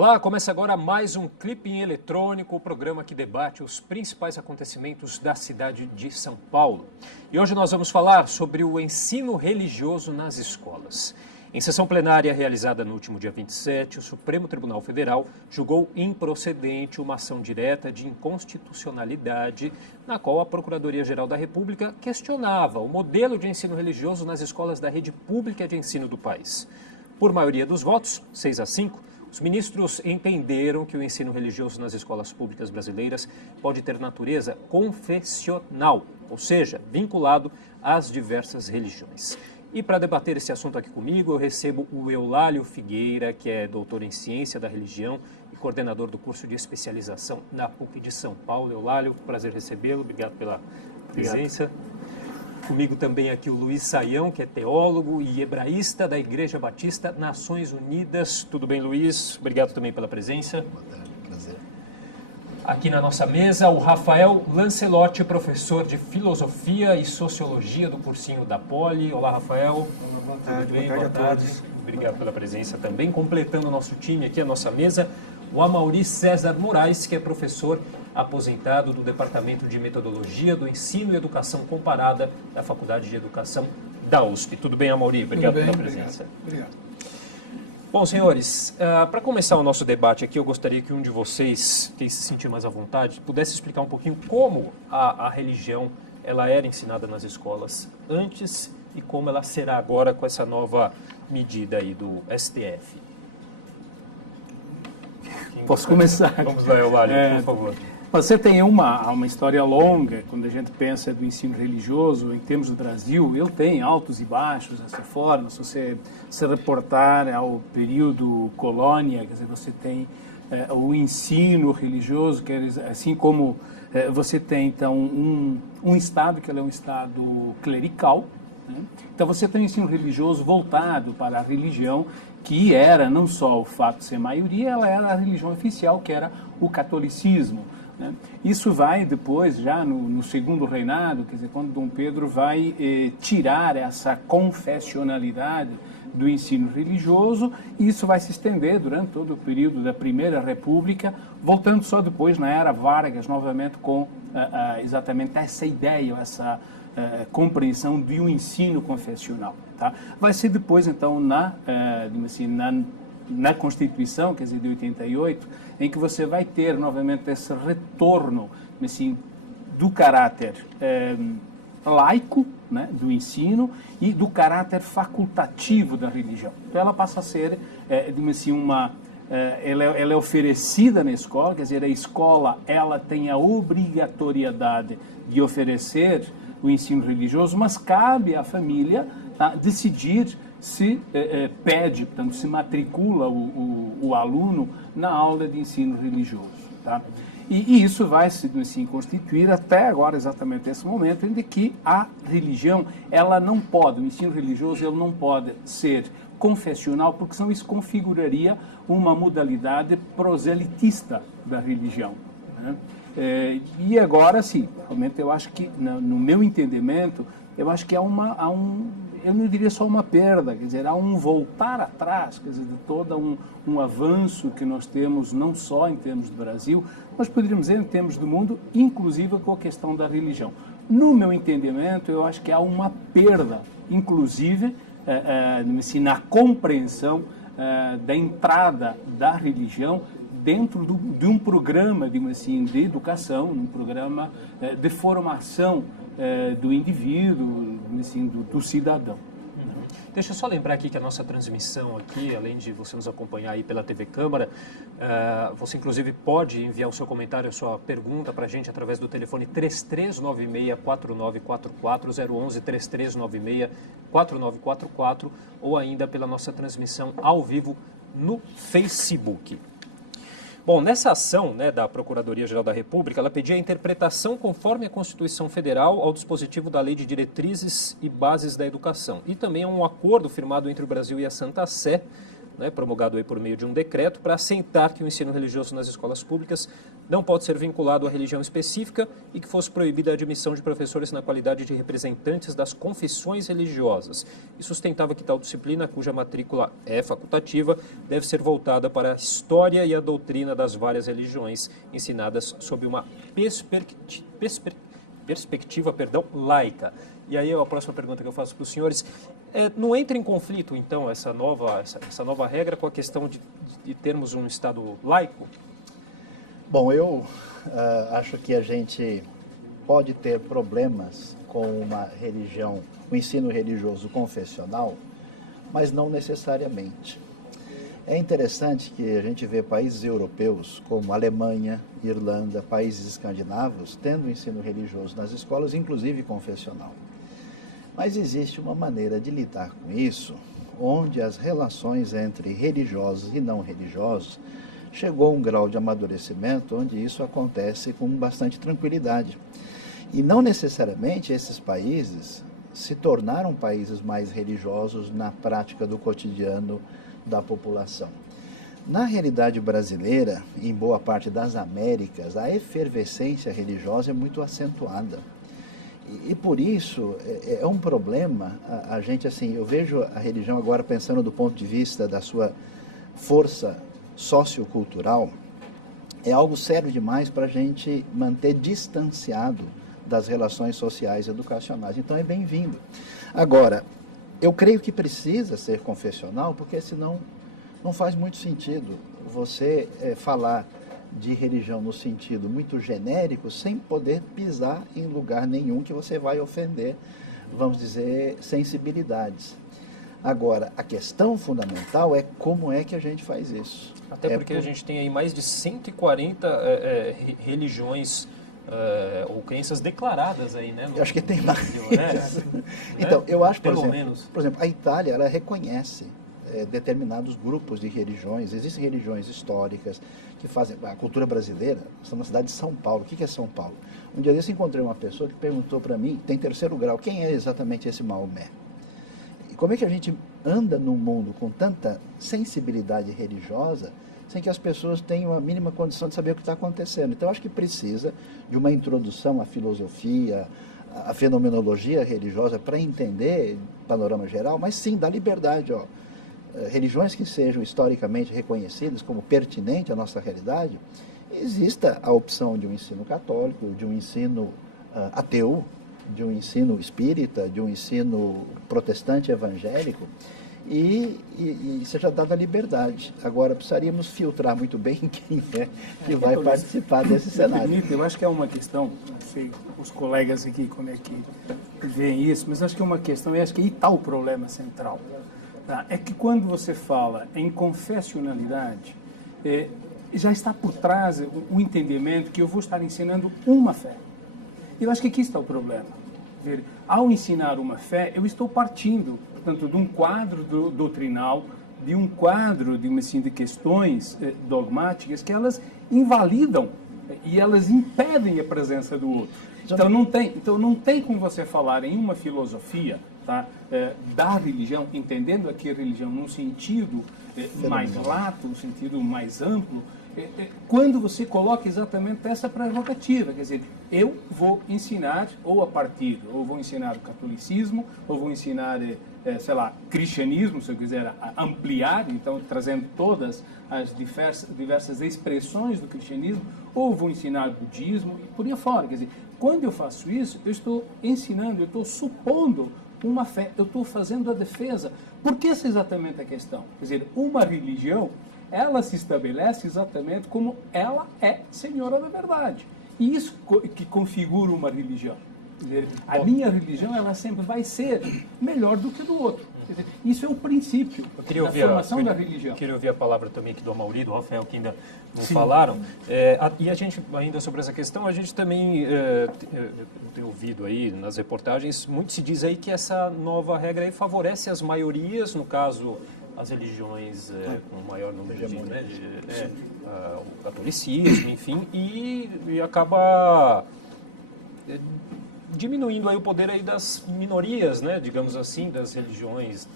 Olá, começa agora mais um Clipping Eletrônico, o programa que debate os principais acontecimentos da cidade de São Paulo. E hoje nós vamos falar sobre o ensino religioso nas escolas. Em sessão plenária realizada no último dia 27, o Supremo Tribunal Federal julgou improcedente uma ação direta de inconstitucionalidade, na qual a Procuradoria-Geral da República questionava o modelo de ensino religioso nas escolas da rede pública de ensino do país. Por maioria dos votos, 6-5, os ministros entenderam que o ensino religioso nas escolas públicas brasileiras pode ter natureza confessional, ou seja, vinculado às diversas religiões. E para debater esse assunto aqui comigo, eu recebo o Eulálio Figueira, que é doutor em Ciência da Religião e coordenador do curso de especialização na PUC de São Paulo. Eulálio, prazer recebê-lo, obrigado pela presença. Obrigado. Comigo também aqui o Luiz Saião, que é teólogo e hebraísta da Igreja Batista Nações Unidas. Tudo bem, Luiz? Obrigado também pela presença. Boa tarde, prazer. Aqui na nossa mesa, o Rafael Lancelotti, professor de Filosofia e Sociologia do cursinho da Poli. Olá, Rafael. Olá, boa tarde. Tudo bem? Boa tarde a todos. Obrigado pela presença também. Completando o nosso time aqui, a nossa mesa, o Amaury César Moraes, que é professor aposentado do Departamento de Metodologia do Ensino e Educação Comparada da Faculdade de Educação da USP. Tudo bem, Amaury? Obrigado pela presença. Obrigado. Bom, senhores, para começar o nosso debate aqui, eu gostaria que um de vocês, quem se sentir mais à vontade, pudesse explicar um pouquinho como a religião ela era ensinada nas escolas antes e como ela será agora com essa nova medida aí do STF. Posso começar? Vamos lá, Eulálio, por favor. Você tem uma história longa, quando a gente pensa do ensino religioso, em termos do Brasil, ele tem altos e baixos, essa forma. Se você se reportar ao período colônia, quer dizer, você tem o ensino religioso, que assim como você tem, então, um Estado, que ele é um Estado clerical, né? Então você tem um ensino religioso voltado para a religião, que era não só o fato de ser maioria, ela era a religião oficial, que era o catolicismo. Isso vai depois, já no segundo reinado, quer dizer, quando Dom Pedro vai tirar essa confessionalidade do ensino religioso, e isso vai se estender durante todo o período da Primeira República, voltando só depois na era Vargas, novamente com exatamente essa ideia, essa compreensão de um ensino confessional. Tá? Vai ser depois, então, na Constituição, quer dizer, de 88, em que você vai ter novamente esse retorno, assim, do caráter laico, né, do ensino, e do caráter facultativo da religião. Então ela passa a ser, assim, ela é oferecida na escola, quer dizer, a escola ela tem a obrigatoriedade de oferecer o ensino religioso, mas cabe à família, tá, decidir se pede, portanto, se matricula o aluno na aula de ensino religioso. Tá? E isso vai se constituir até agora, exatamente esse momento, em que a religião, ela não pode, o ensino religioso, ele não pode ser confessional, porque senão isso configuraria uma modalidade proselitista da religião. Né? E agora, sim, realmente eu acho que, no meu entendimento, eu acho que eu não diria só uma perda, quer dizer, há um voltar atrás, quer dizer, de todo um avanço que nós temos, não só em termos do Brasil, mas poderíamos dizer em termos do mundo, inclusive com a questão da religião. No meu entendimento, eu acho que há uma perda, inclusive, na compreensão da entrada da religião dentro de um programa, de educação, um programa de formação do indivíduo, assim, do cidadão. Deixa eu só lembrar aqui que a nossa transmissão aqui, além de você nos acompanhar aí pela TV Câmara, você inclusive pode enviar o seu comentário, a sua pergunta para a gente através do telefone 3396-4944, 011 3396-4944, ou ainda pela nossa transmissão ao vivo no Facebook. Bom, nessa ação, né, da Procuradoria-Geral da República, ela pedia a interpretação conforme a Constituição Federal ao dispositivo da Lei de Diretrizes e Bases da Educação. E também a um acordo firmado entre o Brasil e a Santa Sé, né, promulgado aí por meio de um decreto, para assentar que o ensino religioso nas escolas públicas não pode ser vinculado à religião específica e que fosse proibida a admissão de professores na qualidade de representantes das confissões religiosas. E sustentava que tal disciplina, cuja matrícula é facultativa, deve ser voltada para a história e a doutrina das várias religiões, ensinadas sob uma perspectiva laica. E aí a próxima pergunta que eu faço para os senhores, não entra em conflito, então, essa nova regra com a questão de termos um Estado laico? Bom, eu acho que a gente pode ter problemas com uma religião, um ensino religioso confessional, mas não necessariamente. É interessante que a gente vê países europeus como Alemanha, Irlanda, países escandinavos, tendo ensino religioso nas escolas, inclusive confessional. Mas existe uma maneira de lidar com isso, onde as relações entre religiosos e não religiosos chegou a um grau de amadurecimento onde isso acontece com bastante tranquilidade. E não necessariamente esses países se tornaram países mais religiosos na prática do cotidiano da população. Na realidade brasileira, em boa parte das Américas, a efervescência religiosa é muito acentuada. E por isso é um problema a gente, assim, eu vejo a religião agora pensando do ponto de vista da sua força sociocultural, é algo sério demais para a gente manter distanciado das relações sociais e educacionais. Então é bem-vindo. Agora, eu creio que precisa ser confessional, porque senão não faz muito sentido você falar de religião no sentido muito genérico, sem poder pisar em lugar nenhum que você vai ofender, vamos dizer, sensibilidades. Agora, a questão fundamental é como é que a gente faz isso. Até porque a gente tem aí mais de 140 religiões ou crenças declaradas aí, né? Eu acho que tem mais. Né? Então, eu acho, por exemplo, a Itália, ela reconhece determinados grupos de religiões. Existem religiões históricas que fazem... A cultura brasileira, estamos na cidade de São Paulo. O que é São Paulo? Um dia desse encontrei uma pessoa que perguntou para mim, tem 3º grau, quem é exatamente esse Maomé? E como é que a gente anda num mundo com tanta sensibilidade religiosa sem que as pessoas tenham a mínima condição de saber o que está acontecendo? Então, eu acho que precisa de uma introdução à filosofia, à fenomenologia religiosa para entender o panorama geral, mas sim, dá liberdade, ó. Religiões que sejam historicamente reconhecidas como pertinentes à nossa realidade, exista a opção de um ensino católico, de um ensino ateu, de um ensino espírita, de um ensino protestante evangélico, e seja dada a liberdade. Agora, precisaríamos filtrar muito bem quem é que vai participar desse cenário. Eu acho que é uma questão, não sei os colegas aqui como é que veem isso, mas acho que é uma questão, e acho que aí está o problema central. É que quando você fala em confessionalidade, já está por trás o entendimento que eu vou estar ensinando uma fé. Eu acho que aqui está o problema. Ao ensinar uma fé, eu estou partindo, portanto, de um quadro doutrinal, de um quadro de questões dogmáticas que elas invalidam e elas impedem a presença do outro. Então não tem como você falar em uma filosofia, tá, da religião, entendendo aqui a religião num sentido mais lato, num sentido mais amplo, quando você coloca exatamente essa prerrogativa, quer dizer, eu vou ensinar, ou vou ensinar o catolicismo, ou vou ensinar, sei lá, cristianismo, se eu quiser ampliar, então trazendo todas as diversas expressões do cristianismo, ou vou ensinar budismo, e por aí fora. Quer dizer, quando eu faço isso, eu estou ensinando, eu estou supondo uma fé, eu estou fazendo a defesa. Porque essa é exatamente a questão. Quer dizer, uma religião, ela se estabelece exatamente como ela é senhora da verdade. E isso que configura uma religião. Quer dizer, a minha religião, ela sempre vai ser melhor do que do outro. Quer dizer, isso é o princípio da formação da religião. Queria ouvir a palavra também aqui do Amaury, do Rafael, que ainda não falaram. E a gente, ainda sobre essa questão, a gente também tem ouvido aí nas reportagens, muito se diz aí que essa nova regra aí favorece as maiorias, no caso, as religiões com maior número de o catolicismo, enfim, e acaba diminuindo aí o poder aí das minorias, né, digamos assim, das religiões,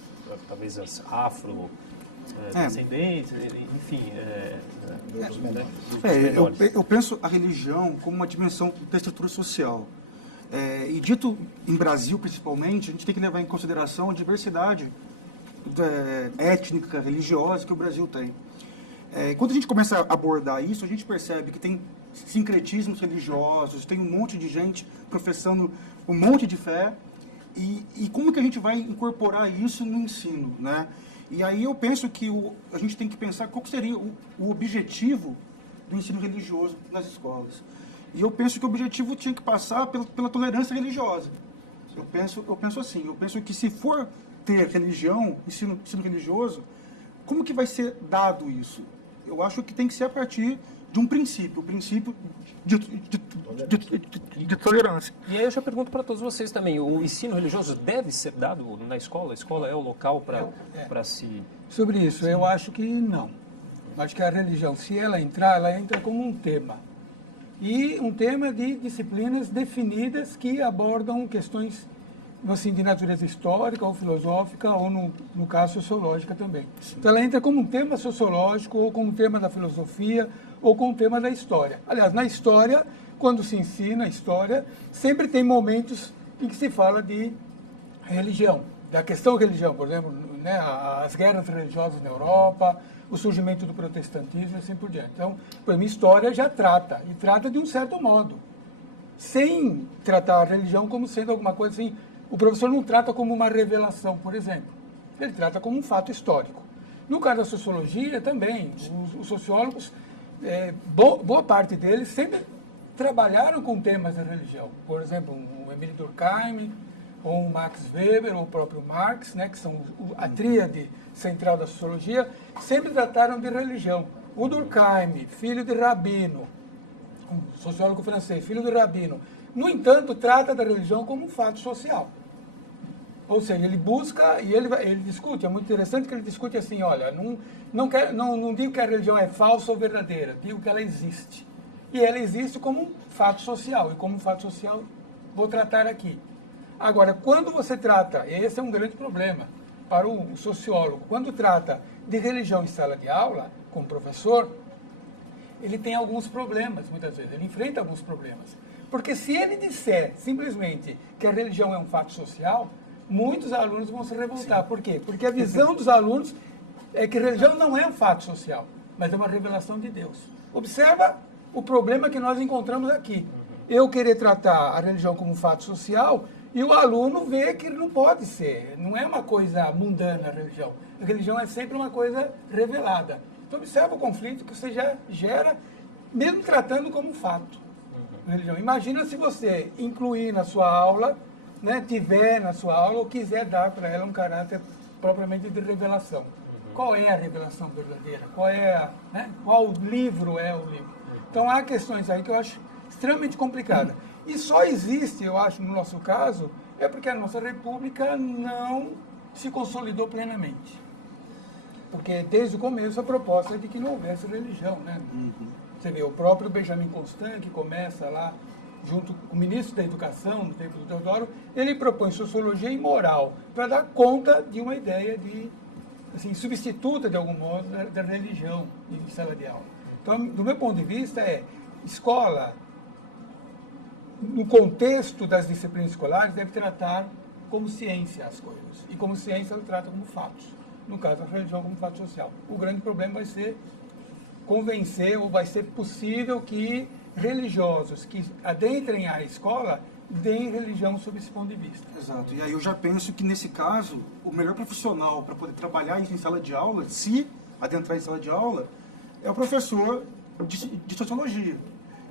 talvez as afro, descendentes, enfim. Grupos menores. Eu penso a religião como uma dimensão da estrutura social. E dito em Brasil, principalmente, a gente tem que levar em consideração a diversidade étnica, religiosa que o Brasil tem. Quando a gente começa a abordar isso, a gente percebe que tem sincretismos religiosos, tem um monte de gente professando um monte de fé, e como que a gente vai incorporar isso no ensino, né? E aí eu penso que a gente tem que pensar qual que seria o objetivo do ensino religioso nas escolas. E eu penso que o objetivo tinha que passar pela tolerância religiosa. Eu penso assim, eu penso que se for ter religião, ensino religioso, como que vai ser dado isso? Eu acho que tem que ser a partir de um princípio, o princípio de tolerância. E aí eu já pergunto para todos vocês também, o ensino religioso deve ser dado na escola? A escola é o local para se... Sobre isso, eu acho que não. Acho que a religião, se ela entra como um tema. E um tema de disciplinas definidas que abordam questões assim, de natureza histórica ou filosófica, ou no caso sociológica também. Sim. Então ela entra como um tema sociológico, ou como um tema da filosofia, ou como um tema da história. Aliás, na história, quando se ensina a história, sempre tem momentos em que se fala de religião, da questão religião, por exemplo, né, as guerras religiosas na Europa, o surgimento do protestantismo e assim por diante. Então, por exemplo, história já trata, e trata de um certo modo, sem tratar a religião como sendo alguma coisa assim. O professor não trata como uma revelação, por exemplo. Ele trata como um fato histórico. No caso da sociologia, também, os sociólogos, boa parte deles sempre trabalharam com temas da religião. Por exemplo, o Emile Durkheim, ou o Max Weber, ou o próprio Marx, né, que são a tríade central da sociologia, sempre trataram de religião. O Durkheim, filho de rabino, um sociólogo francês, filho de rabino, no entanto, trata da religião como um fato social. Ou seja, ele busca e ele discute. É muito interessante que ele discute assim, olha, não digo que a religião é falsa ou verdadeira, digo que ela existe. E ela existe como um fato social, e como um fato social vou tratar aqui. Agora, quando você trata, esse é um grande problema para o sociólogo, quando trata de religião em sala de aula, com o professor, ele tem alguns problemas, muitas vezes, ele enfrenta alguns problemas. Porque se ele disser simplesmente que a religião é um fato social, muitos alunos vão se revoltar. Sim. Por quê? Porque a visão dos alunos é que religião não é um fato social, mas é uma revelação de Deus. Observa o problema que nós encontramos aqui. Eu querer tratar a religião como um fato social e o aluno vê que não pode ser. Não é uma coisa mundana a religião. A religião é sempre uma coisa revelada. Então observa o conflito que você já gera, mesmo tratando como um fato. Religião. Imagina se você incluir na sua aula, né, tiver na sua aula ou quiser dar para ela um caráter propriamente de revelação. Qual é a revelação verdadeira? Qual livro é o livro? Então há questões aí que eu acho extremamente complicadas. E só existe, eu acho, no nosso caso, é porque a nossa república não se consolidou plenamente. Porque desde o começo a proposta é de que não houvesse religião, né? Você vê, o próprio Benjamin Constant, que começa lá, junto com o ministro da Educação, no tempo do Teodoro, ele propõe sociologia e moral, para dar conta de uma ideia de, assim, substituta, de algum modo, da religião em sala de aula. Então, do meu ponto de vista, escola, no contexto das disciplinas escolares, deve tratar como ciência as coisas. E como ciência, ela trata como fatos. No caso, a religião como fato social. O grande problema vai ser convencer, ou vai ser possível que religiosos que adentrem a escola deem religião sob esse ponto de vista. Exato. E aí eu já penso que, nesse caso, o melhor profissional para poder trabalhar isso em sala de aula, se adentrar em sala de aula, é o professor de sociologia.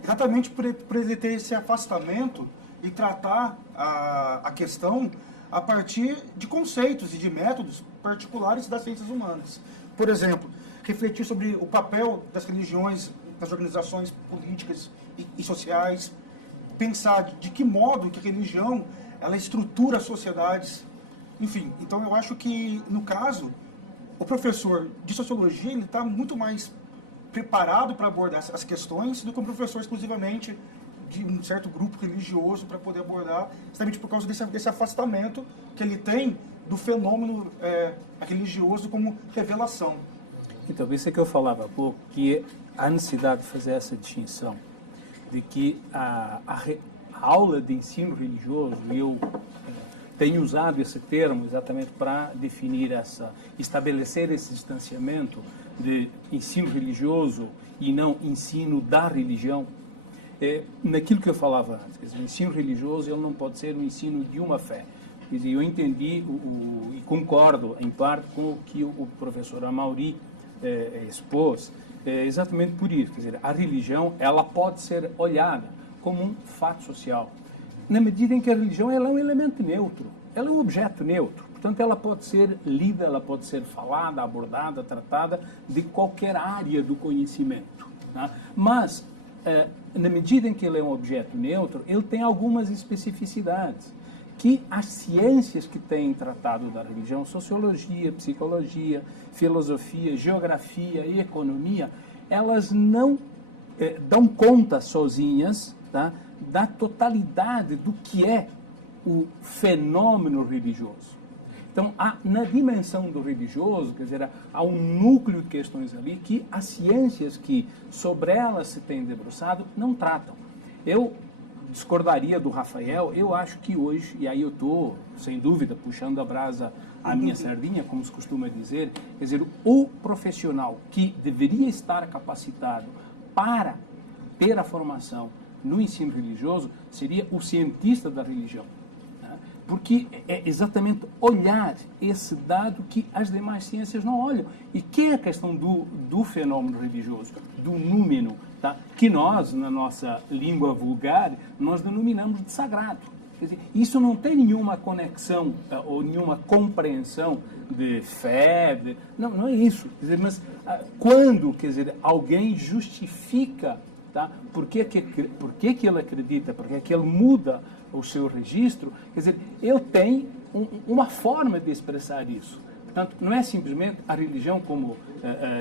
Exatamente por ele ter esse afastamento e tratar a questão a partir de conceitos e de métodos particulares das ciências humanas. Por exemplo, refletir sobre o papel das religiões nas organizações políticas e sociais, pensar de que modo que a religião ela estrutura as sociedades, enfim. Então eu acho que, no caso, o professor de sociologia ele está muito mais preparado para abordar as questões do que um professor exclusivamente de um certo grupo religioso para poder abordar, justamente por causa desse afastamento que ele tem do fenômeno religioso como revelação. Então, isso é que eu falava há pouco, que é a necessidade de fazer essa distinção, de que a aula de ensino religioso, eu tenho usado esse termo exatamente para definir estabelecer esse distanciamento de ensino religioso e não ensino da religião, naquilo que eu falava antes. Quer dizer, o ensino religioso ele não pode ser o ensino de uma fé. Quer dizer, eu entendi e concordo, em parte, com o que o professor Amaury expôs, exatamente por isso. Quer dizer, a religião ela pode ser olhada como um fato social, na medida em que a religião ela é um elemento neutro, ela é um objeto neutro. Portanto, ela pode ser lida, ela pode ser falada, abordada, tratada de qualquer área do conhecimento. Né? Mas, na medida em que ele é um objeto neutro, ele tem algumas especificidades que as ciências que têm tratado da religião, sociologia, psicologia, filosofia, geografia e economia, elas não dão conta sozinhas, tá, da totalidade do que é o fenômeno religioso. Então, na dimensão do religioso, quer dizer, há um núcleo de questões ali que as ciências que sobre elas se têm debruçado não tratam. Eu discordaria do Rafael, eu acho que hoje, e aí eu estou, sem dúvida, puxando a brasa à minha sardinha, como se costuma dizer, quer dizer, o profissional que deveria estar capacitado para ter a formação no ensino religioso seria o cientista da religião. Porque é exatamente olhar esse dado que as demais ciências não olham. E que é a questão do fenômeno religioso, do númeno, tá? Que nós, na nossa língua vulgar, nós denominamos de sagrado. Quer dizer, isso não tem nenhuma conexão ou nenhuma compreensão de fé. Não é isso. Quer dizer, mas quando, quer dizer, alguém justifica, tá? Por que ele acredita, por que ele muda o seu registro, quer dizer, ele tem uma forma de expressar isso. Portanto, não é simplesmente a religião, como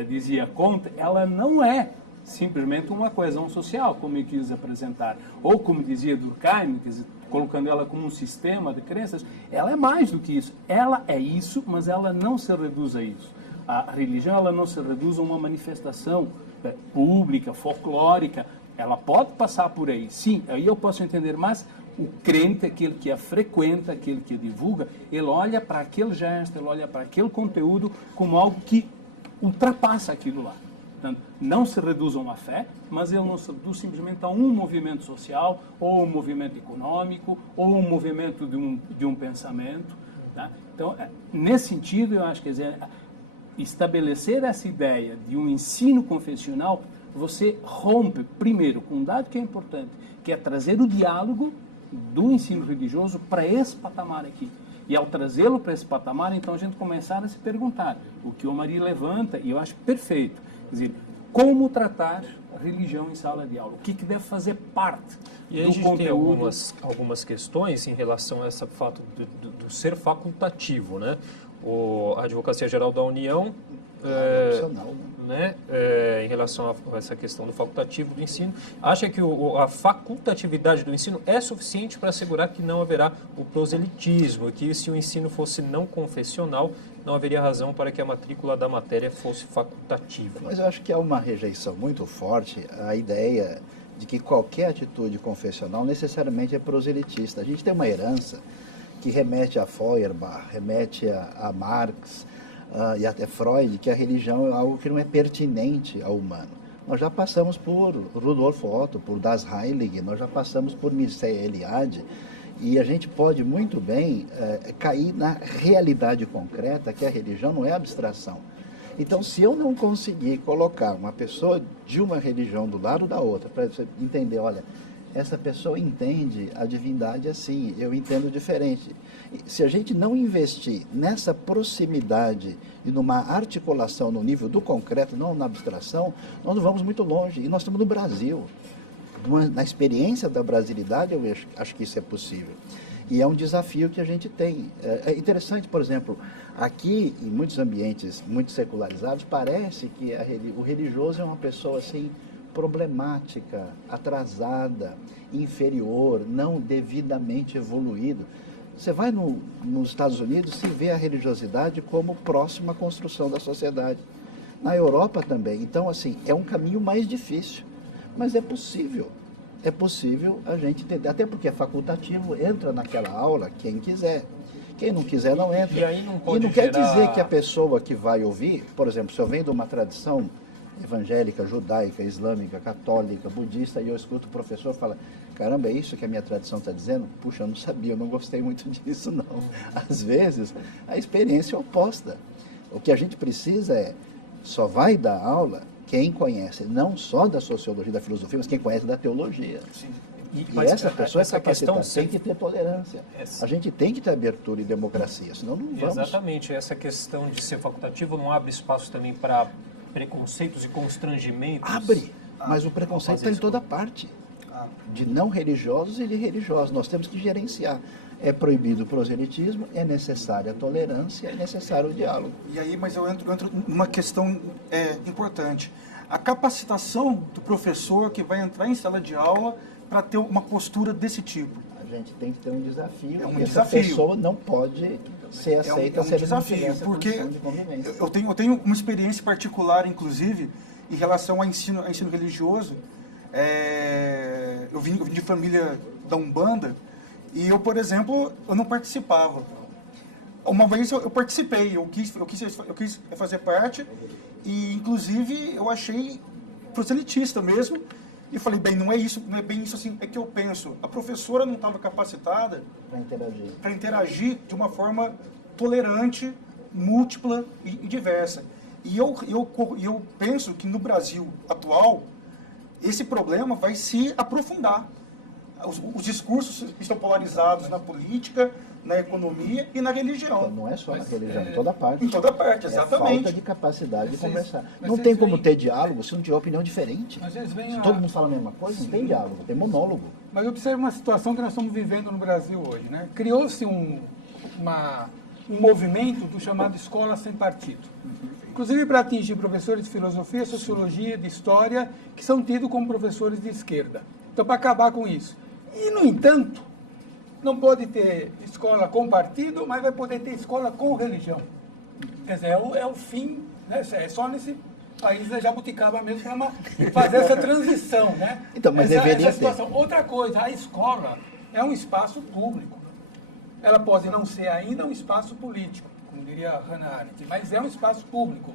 dizia Comte, ela não é simplesmente uma coesão social, como ele quis apresentar. Ou, como dizia Durkheim, quer dizer, colocando ela como um sistema de crenças, ela é mais do que isso. Ela é isso, mas ela não se reduz a isso. A religião ela não se reduz a uma manifestação pública, folclórica. Ela pode passar por aí, sim, aí eu posso entender, mas o crente, aquele que a frequenta, aquele que a divulga, ele olha para aquele gesto, ele olha para aquele conteúdo como algo que ultrapassa aquilo lá. Portanto, não se reduz a uma fé, mas ele não se reduz simplesmente a um movimento social, ou um movimento econômico, ou um movimento de um pensamento. Tá? Então, nesse sentido, eu acho que estabelecer essa ideia de um ensino confessional, você rompe, primeiro, com um dado que é importante, que é trazer o diálogo do ensino religioso para esse patamar aqui. E ao trazê-lo para esse patamar, então a gente começar a se perguntar, o que o Mari levanta, e eu acho perfeito, quer dizer, como tratar a religião em sala de aula? O que deve fazer parte e aí do a gente conteúdo? tem algumas questões em relação a esse fato do ser facultativo, né? A Advocacia Geral da União opcional, né, em relação a essa questão do facultativo do ensino, acha que a facultatividade do ensino é suficiente para assegurar que não haverá o proselitismo, que se o ensino fosse não confessional, não haveria razão para que a matrícula da matéria fosse facultativa. Mas eu acho que há uma rejeição muito forte à ideia de que qualquer atitude confessional necessariamente é proselitista. A gente tem uma herança que remete a Feuerbach, remete a Marx, e até Freud, que a religião é algo que não é pertinente ao humano. Nós já passamos por Rudolf Otto, por Das Heilig, nós já passamos por Mircea Eliade, e a gente pode muito bem cair na realidade concreta, que a religião não é abstração. Então, se eu não conseguir colocar uma pessoa de uma religião do lado da outra, para você entender, olha, essa pessoa entende a divindade assim, eu entendo diferente. Se a gente não investir nessa proximidade e numa articulação no nível do concreto, não na abstração, nós não vamos muito longe. E nós estamos no Brasil. Na experiência da brasilidade, eu acho que isso é possível. E é um desafio que a gente tem. É interessante, por exemplo, aqui, em muitos ambientes muito secularizados, parece que o religioso é uma pessoa assim, problemática, atrasada, inferior, não devidamente evoluído. Você vai nos Estados Unidos, se vê a religiosidade como próxima à construção da sociedade. Na Europa também. Então, assim, é um caminho mais difícil, mas é possível. É possível a gente entender, até porque é facultativo, entra naquela aula quem quiser. Quem não quiser não entra. E aí não pode quer gerar... dizer que a pessoa que vai ouvir, por exemplo, se eu venho de uma tradição evangélica, judaica, islâmica, católica, budista, e eu escuto o professor falar, caramba, é isso que a minha tradição está dizendo? Puxa, eu não sabia, eu não gostei muito disso, não. Às vezes, a experiência é oposta. O que a gente precisa só vai dar aula quem conhece não só da sociologia e da filosofia, mas quem conhece da teologia. Sim. E Mas essa pessoa essa questão tem que ter tolerância. A gente tem que ter abertura e democracia, senão não vamos. Exatamente, essa questão de ser facultativo não abre espaço também para preconceitos e constrangimentos? Abre, mas o preconceito está em toda parte, de não religiosos e de religiosos. Nós temos que gerenciar. É proibido o proselitismo, é necessária a tolerância, é necessário o diálogo. E aí, mas eu entro numa questão importante. A capacitação do professor que vai entrar em sala de aula para ter uma postura desse tipo. A gente tem que ter um desafio. É um e desafio. Essa pessoa não pode ser aceita É um desafio, porque eu tenho uma experiência particular, inclusive, em relação ao ensino religioso. Eu vim de família da Umbanda e eu, por exemplo, eu não participava. Uma vez eu participei, eu quis fazer parte e, inclusive, eu achei proselitista mesmo. E falei, bem, não é bem isso assim, é que eu penso. A professora não estava capacitada para interagir de uma forma tolerante, múltipla e diversa. E eu penso que no Brasil atual, esse problema vai se aprofundar. Os discursos estão polarizados na política, na economia e na religião. Então, não é só na religião, em toda parte. Em toda parte, exatamente. Falta de capacidade de conversar. Não tem como ter diálogo se não tiver opinião diferente. Se todo mundo fala a mesma coisa, não tem diálogo, tem monólogo. Mas observe uma situação que nós estamos vivendo no Brasil hoje, né? Criou-se um movimento do chamado Escola Sem Partido. Inclusive para atingir professores de filosofia, sociologia, de história, que são tidos como professores de esquerda. Então, para acabar com isso. E, no entanto, não pode ter escola com partido, mas vai poder ter escola com religião. Quer dizer, é o fim, né? É só nesse país da jabuticaba mesmo para fazer essa transição, né? Então, mas deveria ter. Outra coisa, a escola é um espaço público. Ela pode não ser ainda um espaço político, como diria Hannah Arendt, mas é um espaço público.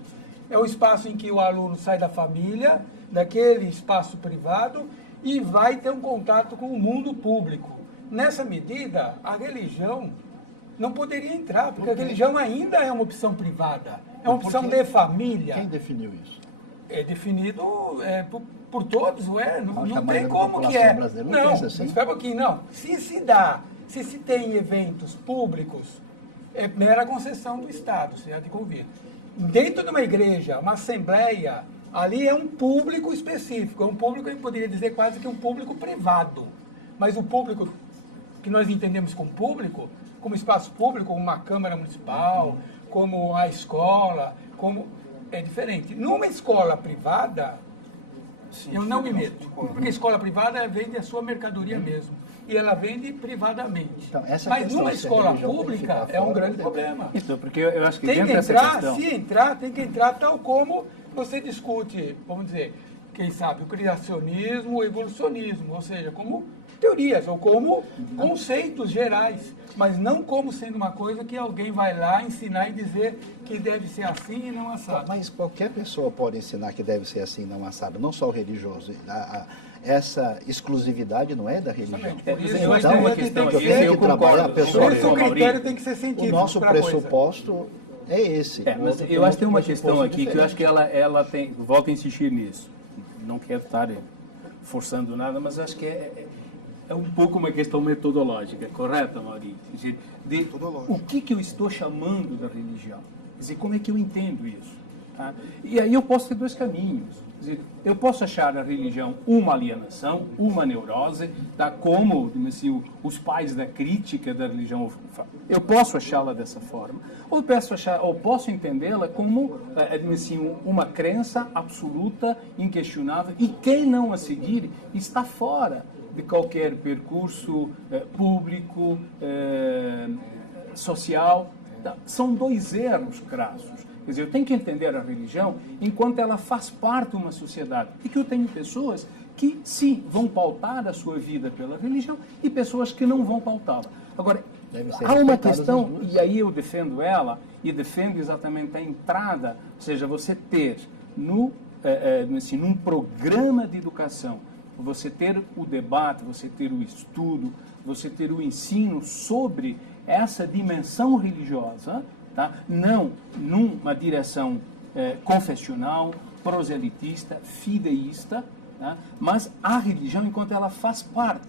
É o espaço em que o aluno sai da família, daquele espaço privado, e vai ter um contato com o mundo público. Nessa medida, a religião não poderia entrar, porque a religião ainda é uma opção privada, é uma opção de família. Quem definiu isso? É definido por todos, não tem como que é. Não, assim. espera um pouquinho, não. Se se tem eventos públicos, é mera concessão do Estado, se é de convite. Dentro de uma igreja, uma assembleia, ali é um público específico, é um público, a gente poderia dizer quase que um público privado. Mas o público que nós entendemos como público, como espaço público, como uma Câmara Municipal, como a escola, é diferente. Numa escola privada, eu não me meto, porque a escola privada vende a sua mercadoria mesmo, e ela vende privadamente. Então, mas numa escola pública é um grande problema. Então, porque eu acho que tem dentro que dessa entrar, questão... se entrar, tem que entrar tal como você discute, vamos dizer, quem sabe, o criacionismo, o evolucionismo, ou seja, como teorias ou como conceitos gerais, mas não como sendo uma coisa que alguém vai lá ensinar e dizer que deve ser assim e não assado. Mas qualquer pessoa pode ensinar que deve ser assim e não assado, não só o religioso. Essa exclusividade não é da religião. Por isso, eu acho que é uma questão aqui, eu concordo. Por isso o critério tem que ser científico. O nosso pressuposto é esse. Mas eu acho que tem uma questão aqui que eu acho que ela tem... Volto a insistir nisso. Não quero estar forçando nada, mas acho que é um pouco uma questão metodológica, correto, Maurício? O que eu estou chamando da religião? Quer dizer, como é que eu entendo isso? Tá? E aí eu posso ter dois caminhos. Quer dizer, eu posso achar a religião uma alienação, uma neurose, tá? Como assim, os pais da crítica da religião. Eu posso achá-la dessa forma. Ou posso entendê-la como assim, uma crença absoluta, inquestionável, e quem não a seguir está fora de qualquer percurso público, social. São dois erros crassos. Quer dizer, eu tenho que entender a religião enquanto ela faz parte de uma sociedade. E que eu tenho pessoas que, sim, vão pautar a sua vida pela religião e pessoas que não vão pautá-la. Agora, há uma questão, e aí eu defendo ela, e defendo exatamente a entrada, ou seja, você ter num programa de educação, você ter o debate, você ter o estudo, você ter o ensino sobre essa dimensão religiosa, tá? Não numa direção confessional, proselitista, fideísta, tá? Mas a religião enquanto ela faz parte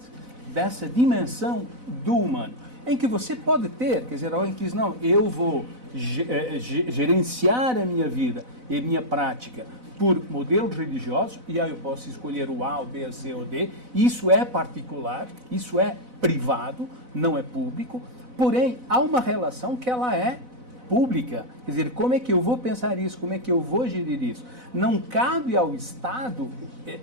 dessa dimensão do humano, em que você pode ter, quer dizer, alguém que diz, não, eu vou gerenciar a minha vida e a minha prática por modelos religiosos, e aí eu posso escolher o A, o B, o C ou D, isso é particular, isso é privado, não é público, porém há uma relação que ela é pública, quer dizer, como é que eu vou pensar isso, como é que eu vou gerir isso? Não cabe ao Estado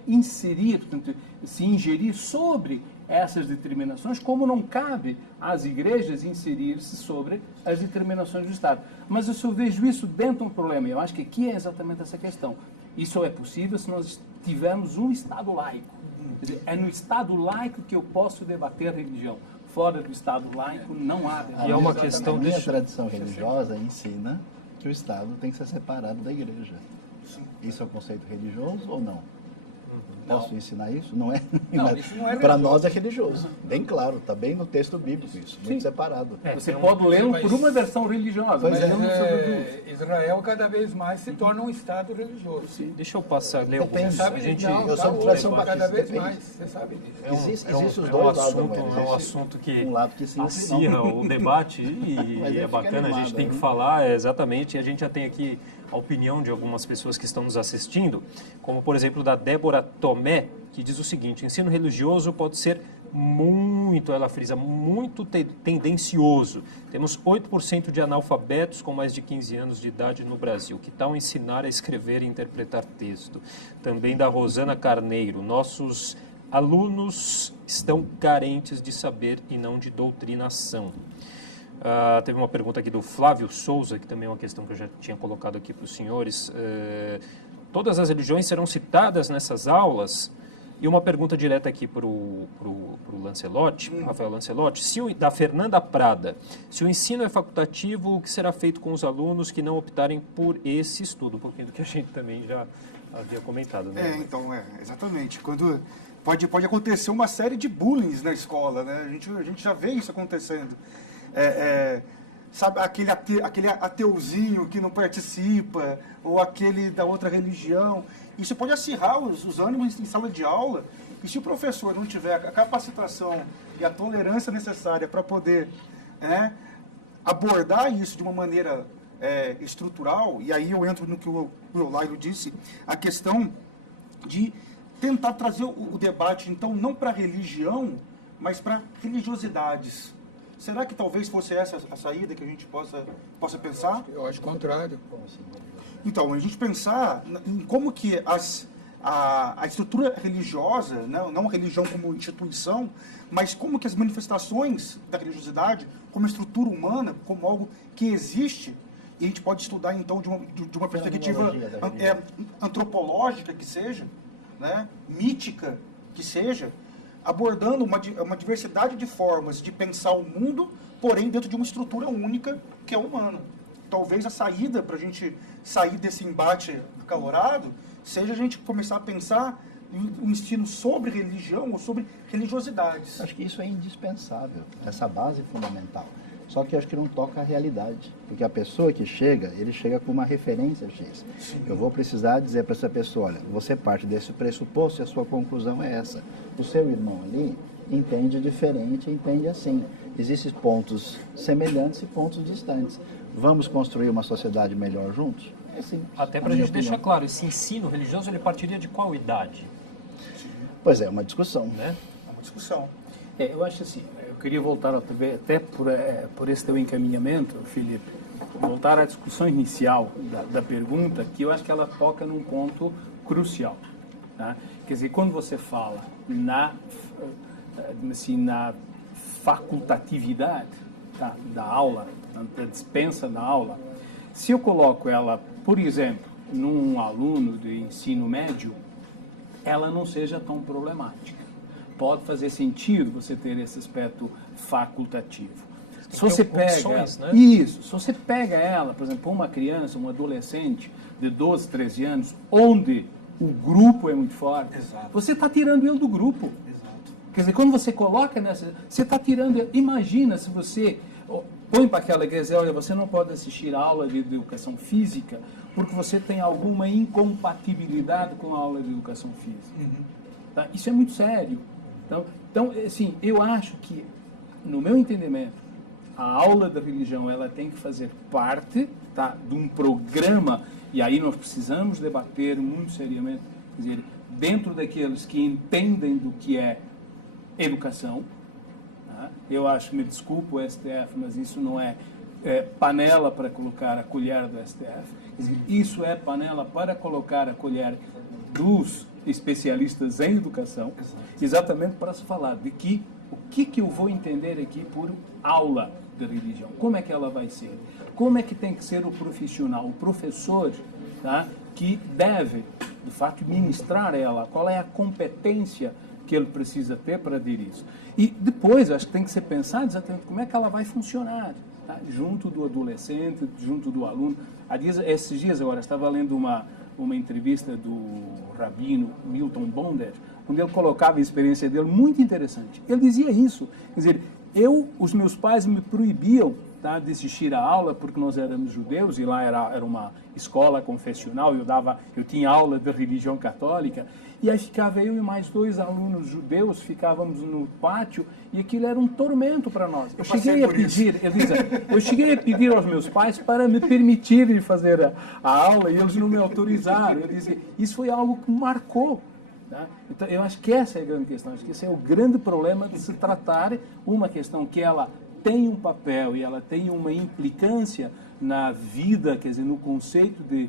inserir, portanto, se ingerir sobre essas determinações, como não cabe às igrejas inserir-se sobre as determinações do Estado. Mas eu só vejo isso dentro de um problema, eu acho que aqui é exatamente essa questão. Isso é possível se nós tivermos um Estado laico. Quer dizer, é no Estado laico que eu posso debater a religião. Fora do Estado laico não há. E é uma questão A minha tradição religiosa ensina que o Estado tem que ser separado da igreja. Isso é um conceito religioso ou não? Posso ensinar isso? Não é? Isso não é Para nós é religioso. Bem claro, está bem no texto bíblico isso, muito separado. Você pode ler por uma versão religiosa, mas não sobre Israel cada vez mais se torna um Estado religioso. Deixa eu passar, ler Depende. alguns. Sabe A gente, não, eu tá sou de tradição hoje, batista, cada vez depende. mais, você sabe disso. Existe os é um dois lados da assunto, moeda. é um Existe assunto que um lado que sim, outro que acirra não. o debate Mas e aí é fica bacana, a animado, gente tem que né? falar exatamente, e a gente já tem aqui a opinião de algumas pessoas que estão nos assistindo, como por exemplo da Débora Tomé, que diz o seguinte: o ensino religioso pode ser muito, ela frisa, muito tendencioso. Temos 8% de analfabetos com mais de 15 anos de idade no Brasil. Que tal ensinar a escrever e interpretar texto? Também da Rosana Carneiro: nossos alunos estão carentes de saber e não de doutrinação. Teve uma pergunta aqui do Flávio Souza, que também é uma questão que eu já tinha colocado aqui para os senhores. Todas as religiões serão citadas nessas aulas? E uma pergunta direta aqui para o Lancelotti, Rafael Lancelotti, da Fernanda Prada. Se o ensino é facultativo, o que será feito com os alunos que não optarem por esse estudo? Um pouquinho do que a gente também já havia comentado, né? Exatamente. Quando pode acontecer uma série de bullying na escola, né? A gente já vê isso acontecendo. Sabe, aquele ateuzinho que não participa, ou aquele da outra religião. Isso pode acirrar os ânimos em sala de aula, e se o professor não tiver a capacitação e a tolerância necessária para poder abordar isso de uma maneira estrutural, e aí eu entro no que o Eulailo disse, a questão de tentar trazer o debate, então, não para a religião, mas para religiosidades. Será que talvez fosse essa a saída que a gente possa pensar? Eu acho o contrário. Então, a gente pensar em como que a estrutura religiosa, não a religião como instituição, mas como que as manifestações da religiosidade, como estrutura humana, como algo que existe, e a gente pode estudar, então, de uma perspectiva antropológica que seja, mítica que seja, abordando uma diversidade de formas de pensar o mundo, porém dentro de uma estrutura única que é humana. Talvez a saída para a gente sair desse embate acalorado seja a gente começar a pensar um ensino sobre religião ou sobre religiosidades. Acho que isso é indispensável, essa base fundamental. Só que acho que não toca a realidade, porque a pessoa que chega, ele chega com uma referência X. Sim. Eu vou precisar dizer para essa pessoa, olha, você parte desse pressuposto e a sua conclusão é essa. O seu irmão ali entende diferente, entende assim. Existem pontos semelhantes e pontos distantes. Vamos construir uma sociedade melhor juntos? É simples. Até para a gente deixar claro, esse ensino religioso, ele partiria de qual idade? Pois é, uma discussão. Né? É uma discussão. Eu acho assim, eu queria voltar até por esse teu encaminhamento, Felipe, voltar à discussão inicial da pergunta, que eu acho que ela toca num ponto crucial. Tá? Quer dizer, quando você fala assim, na facultatividade da aula, da dispensa da aula. Se eu coloco ela, por exemplo, num aluno de ensino médio, ela não seja tão problemática. Pode fazer sentido você ter esse aspecto facultativo. Se você pega, né? isso, se você pega ela, por exemplo, uma criança, um adolescente de 12, 13 anos, onde o grupo é muito forte, Exato. você está tirando ele do grupo. Exato. Quer dizer, quando você coloca nessa, você está tirando ele. Imagina se você põe para aquela igreja, olha, você não pode assistir a aula de educação física porque você tem alguma incompatibilidade com a aula de educação física. Tá? Isso é muito sério. Então, assim, eu acho que, no meu entendimento, a aula da religião ela tem que fazer parte, tá, de um programa, e aí nós precisamos debater muito seriamente, quer dizer, dentro daqueles que entendem do que é educação. Tá? Eu acho, me desculpo o STF, mas isso não é panela para colocar a colher do STF. Quer dizer, isso é panela para colocar a colher dos especialistas em educação, exatamente para se falar de que o que eu vou entender aqui por aula de religião, como é que ela vai ser, como é que tem que ser o profissional, o professor, tá, que deve, de fato, ministrar ela, qual é a competência que ele precisa ter para aderir isso. E depois, acho que tem que ser pensado exatamente como é que ela vai funcionar, tá, junto do adolescente, junto do aluno. Esses dias agora, estava lendo uma entrevista do rabino Milton Bonder, onde ele colocava a experiência dele muito interessante. Ele dizia isso, quer dizer, os meus pais me proibiam, tá, de assistir a aula porque nós éramos judeus e lá era uma escola confessional, eu tinha aula de religião católica e aí ficava eu e mais 2 alunos judeus, ficávamos no pátio e aquilo era um tormento para nós. Eu cheguei a pedir aos meus pais para me permitirem fazer a aula e eles não me autorizaram. Eu dizia, isso foi algo que me marcou. Tá? Então, eu acho que essa é a grande questão, acho que esse é o grande problema de se tratar uma questão que ela tem um papel e ela tem uma implicância na vida, quer dizer, no conceito de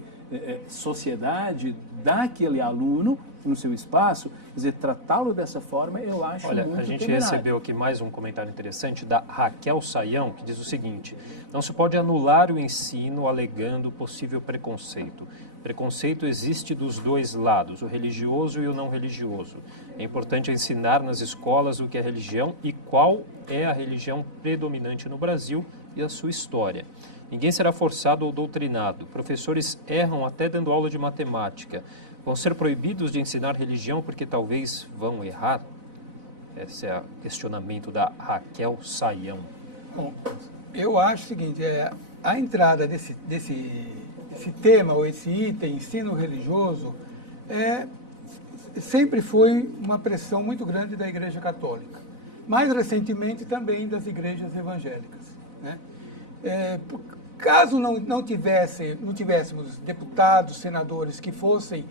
sociedade daquele aluno, no seu espaço, quer dizer, tratá-lo dessa forma, eu acho Olha, muito a gente temerário. recebeu aqui mais um comentário interessante da Raquel Saião, que diz o seguinte: não se pode anular o ensino alegando possível preconceito. Preconceito existe dos dois lados, o religioso e o não religioso. É importante ensinar nas escolas o que é religião e qual é a religião predominante no Brasil e a sua história. Ninguém será forçado ou doutrinado. Professores erram até dando aula de matemática. Vão ser proibidos de ensinar religião porque talvez vão errar? Esse é o questionamento da Raquel Saião. Bom, eu acho o seguinte, a entrada desse tema, ou esse item, ensino religioso, sempre foi uma pressão muito grande da Igreja Católica. Mais recentemente também das igrejas evangélicas. Né? Caso não tivéssemos deputados, senadores que fossem,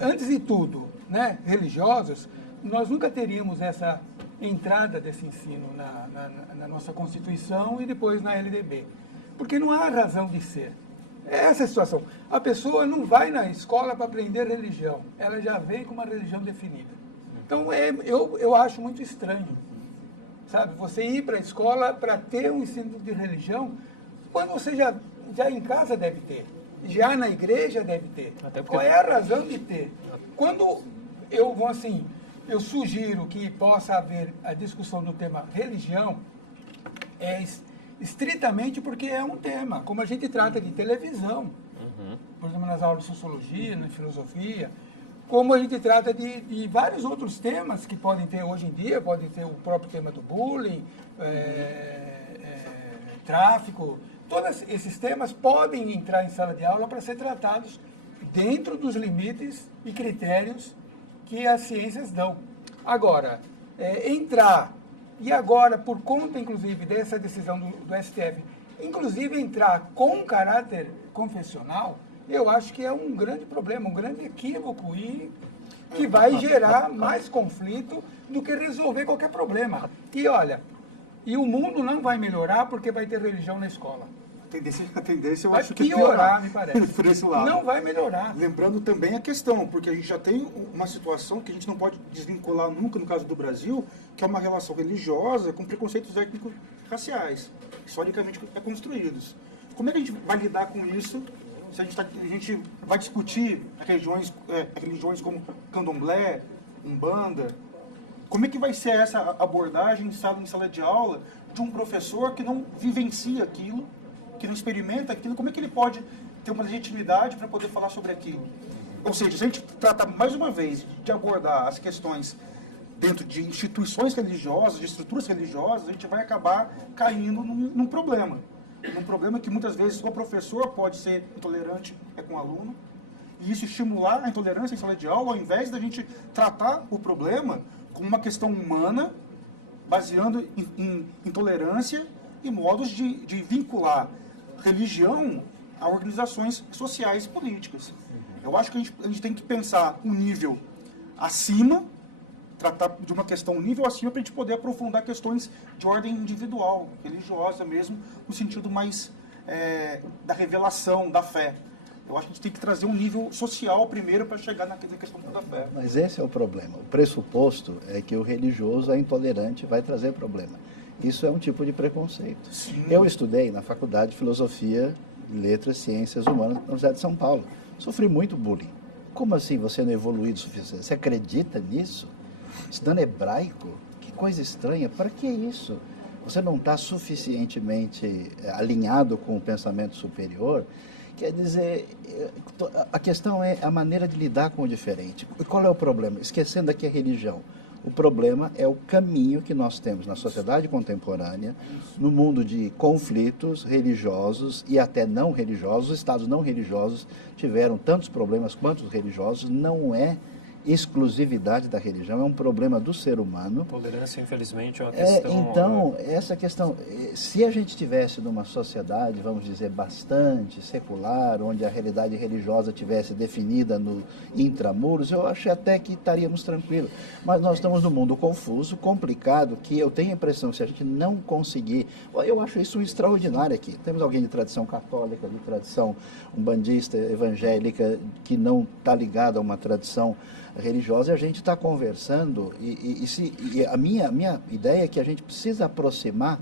antes de tudo, né, religiosos, nós nunca teríamos essa entrada desse ensino na nossa Constituição e depois na LDB. Porque não há razão de ser. É essa a situação. A pessoa não vai na escola para aprender religião, ela já vem com uma religião definida. Então, eu acho muito estranho, sabe? Você ir para a escola para ter um ensino de religião, quando você já em casa deve ter, já na igreja deve ter. Qual é a razão de ter? Quando eu sugiro que possa haver a discussão do tema religião, estritamente porque é um tema, como a gente trata de televisão, por exemplo, nas aulas de sociologia, na filosofia, como a gente trata de vários outros temas que podem ter hoje em dia, pode ter o próprio tema do bullying, tráfico, todos esses temas podem entrar em sala de aula para ser tratados dentro dos limites e critérios que as ciências dão. Agora, e agora, por conta, inclusive, dessa decisão do STF, inclusive entrar com caráter confessional, eu acho que é um grande problema, um grande equívoco e que vai gerar mais conflito do que resolver qualquer problema. E olha, o mundo não vai melhorar porque vai ter religião na escola. A tendência eu Vai acho que é piorar, me parece. por esse lado. Não vai melhorar. Lembrando também a questão, porque a gente já tem uma situação que a gente não pode desvincular nunca, no caso do Brasil, que é uma relação religiosa com preconceitos étnico-raciais, historicamente construídos. Como é que a gente vai lidar com isso se a gente vai discutir religiões como candomblé, umbanda? Como é que vai ser essa abordagem em sala de aula de um professor que não vivencia aquilo, que não experimenta aquilo? Como é que ele pode ter uma legitimidade para poder falar sobre aquilo? Ou seja, se a gente trata, mais uma vez, de abordar as questões dentro de instituições religiosas, de estruturas religiosas, a gente vai acabar caindo num problema. Um problema que muitas vezes o professor pode ser intolerante com o aluno, e isso estimular a intolerância em sala de aula, ao invés da gente tratar o problema como uma questão humana, baseando em intolerância e modos de vincular religião a organizações sociais e políticas. Eu acho que a gente tem que pensar um nível acima, tratar de uma questão um nível acima para a gente poder aprofundar questões de ordem individual, religiosa mesmo, no sentido mais da revelação, da fé. Eu acho que a gente tem que trazer um nível social primeiro para chegar na questão da fé. Mas esse é o problema. O pressuposto é que o religioso é intolerante, vai trazer problema. Isso é um tipo de preconceito. Sim. Eu estudei na Faculdade de Filosofia, Letras e Ciências Humanas na Universidade de São Paulo. Sofri muito bullying. Como assim você não evoluiu o suficiente? Você acredita nisso? Estudando hebraico? Que coisa estranha. Para que isso? Você não está suficientemente alinhado com o pensamento superior? Quer dizer, a questão é a maneira de lidar com o diferente. E qual é o problema? Esquecendo aqui a religião. O problema é o caminho que nós temos na sociedade contemporânea, no mundo de conflitos religiosos e até não religiosos. Os estados não religiosos tiveram tantos problemas quanto os religiosos. Não é exclusividade da religião, é um problema do ser humano. Tolerância, infelizmente, é uma questão... Então, essa questão, se a gente tivesse numa sociedade, vamos dizer, bastante secular, onde a realidade religiosa tivesse definida no intramuros, eu acho até que estaríamos tranquilos. Mas nós estamos num mundo confuso, complicado, que eu tenho a impressão que se a gente não conseguir... Eu acho isso extraordinário aqui. Temos alguém de tradição católica, de tradição umbandista, evangélica, que não está ligado a uma tradição religiosa, e a gente está conversando, e a minha ideia é que a gente precisa aproximar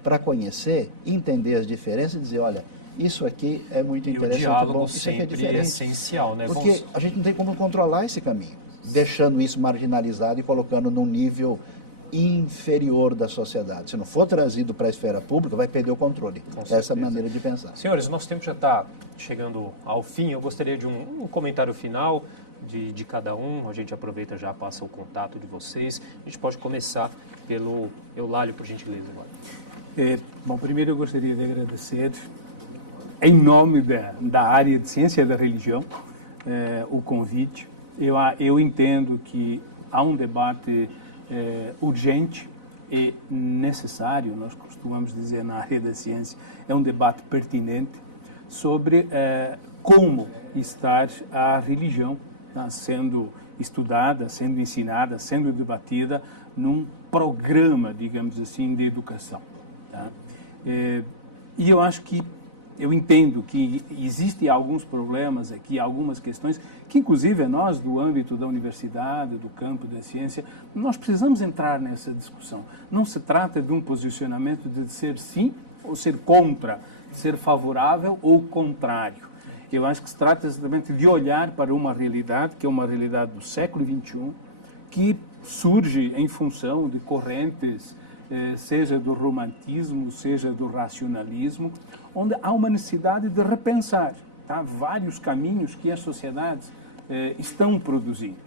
para conhecer, entender as diferenças e dizer, olha, isso aqui é muito interessante, o diálogo bom, isso aqui é sempre diferente. essencial, né? Porque a gente não tem como controlar esse caminho, deixando isso marginalizado e colocando num nível inferior da sociedade. Se não for trazido para a esfera pública, vai perder o controle. Essa é a maneira de pensar. Senhores, nosso tempo já está chegando ao fim. Eu gostaria de um comentário final de cada um. A gente aproveita já, passa o contato de vocês. A gente pode começar pelo Eulálio, por gentileza, agora. Bom, primeiro eu gostaria de agradecer, em nome da área de ciência da religião, o convite. Eu entendo que há um debate urgente e necessário, nós costumamos dizer na área da ciência, é um debate pertinente sobre como estar a religião sendo estudada, sendo ensinada, sendo debatida num programa, digamos assim, de educação. Tá? E eu entendo que existem alguns problemas aqui, algumas questões, que inclusive nós, do âmbito da universidade, do campo da ciência, nós precisamos entrar nessa discussão. Não se trata de um posicionamento de ser sim ou ser contra, ser favorável ou contrário. Eu acho que se trata exatamente de olhar para uma realidade, que é uma realidade do século XXI, que surge em função de correntes, seja do romantismo, seja do racionalismo, onde há uma necessidade de repensar vários caminhos que as sociedades estão produzindo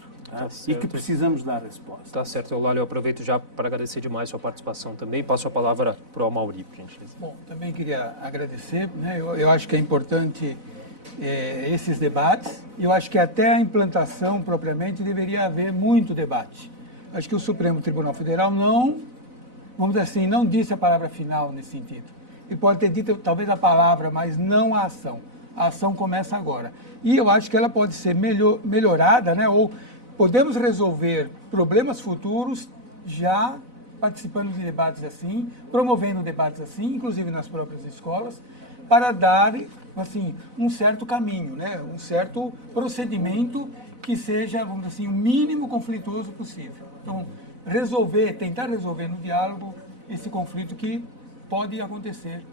e que precisamos dar resposta. Tá certo, Eulálio, eu aproveito já para agradecer demais a sua participação também. Passo a palavra para o Amauri, por gentileza. Bom, também queria agradecer, né? Eu acho que é importante esses debates. Eu acho que até a implantação propriamente deveria haver muito debate. Acho que o Supremo Tribunal Federal vamos dizer assim, não disse a palavra final nesse sentido. Ele pode ter dito talvez a palavra, mas não a ação. A ação começa agora. E eu acho que ela pode ser melhorada, né? Ou podemos resolver problemas futuros já participando de debates assim, promovendo debates assim, inclusive nas próprias escolas, para dar assim, um certo caminho, né? Um certo procedimento que seja, vamos dizer assim, o mínimo conflituoso possível. Então, tentar resolver no diálogo esse conflito que pode acontecer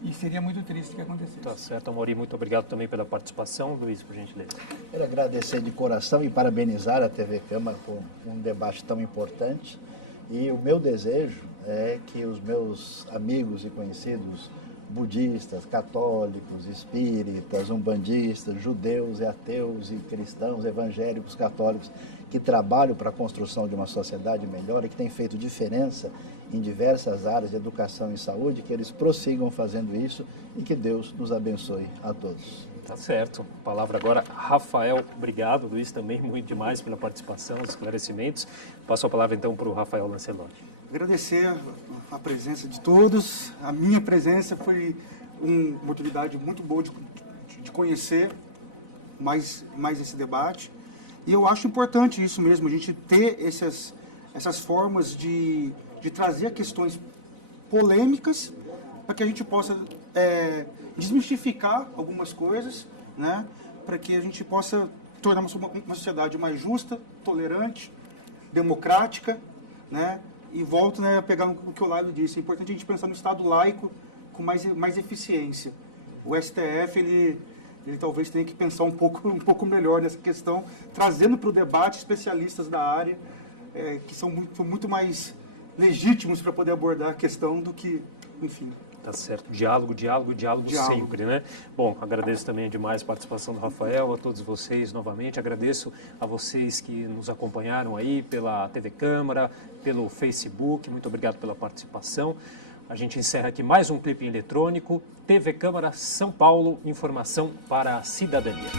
e seria muito triste que acontecesse. Tá certo, Amorim, muito obrigado também pela participação. Luiz, por gentileza. Quero agradecer de coração e parabenizar a TV Câmara por um debate tão importante. E o meu desejo é que os meus amigos e conhecidos budistas, católicos, espíritas, umbandistas, judeus e ateus e cristãos, evangélicos, católicos, que trabalham para a construção de uma sociedade melhor e que têm feito diferença em diversas áreas de educação e saúde, que eles prossigam fazendo isso e que Deus nos abençoe a todos. Tá certo. Palavra agora, Rafael. Obrigado, Luiz, também muito demais pela participação, os esclarecimentos. Passo a palavra então para o Rafael Lancelotti. Agradecer a presença de todos. A minha presença foi uma oportunidade muito boa de conhecer mais esse debate. E eu acho importante isso mesmo, a gente ter essas formas de trazer questões polêmicas para que a gente possa desmistificar algumas coisas, né? Para que a gente possa tornar uma sociedade mais justa, tolerante, democrática, né? E volto, né, a pegar o que o Lailo disse, é importante a gente pensar no Estado laico com mais eficiência. O STF, ele talvez tenha que pensar um pouco melhor nessa questão, trazendo para o debate especialistas da área, que são muito mais legítimos para poder abordar a questão do que, enfim. Tá certo. Diálogo sempre, né? Bom, agradeço também demais a participação do Rafael, a todos vocês novamente. Agradeço a vocês que nos acompanharam aí pela TV Câmara, pelo Facebook. Muito obrigado pela participação. A gente encerra aqui mais um clipe eletrônico. TV Câmara São Paulo, informação para a cidadania.